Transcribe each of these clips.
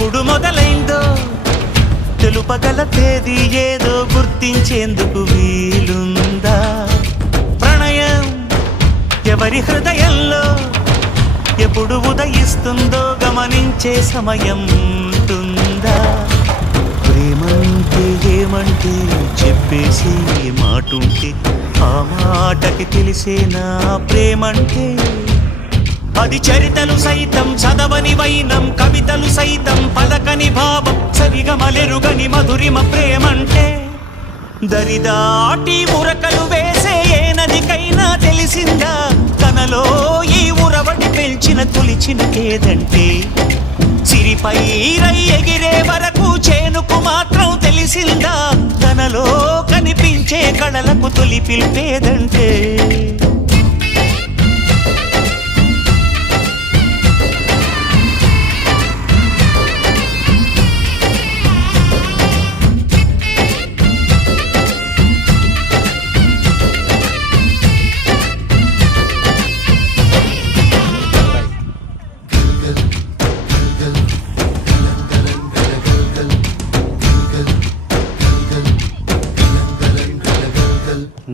ఎప్పుడు మొదలైందో తెలుపగల తేదీ ఏదో గుర్తించేందుకు వీలుందా? ప్రణయం ఎవరి హృదయంలో ఎప్పుడు ఉదయిస్తుందో గమనించే సమయం ఉంటుందా? ప్రేమంటే ఏమంటే చెప్పేసి మాటుంటే ఆ మాటకి తెలిసేనా ప్రేమంటే? అది చరితలు సైతం చదవని వైనం, కవితలు సైతం పలకని భావం, సరిగమలెరుగని మధురిమ ప్రేమంటే. దరిదాటి ఉరకలు వేసే ఏ నదికైనా తెలిసిందా తనలో ఈ ఉరవడి పెంచిన తొలిచిన కేదంటే? సిరిపై రై ఎగిరే వరకు చేనుకు మాత్రం తెలిసిందా తనలో కనిపించే కళలకు తొలి పిలిపేదంటే?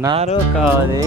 నారో కావాలి.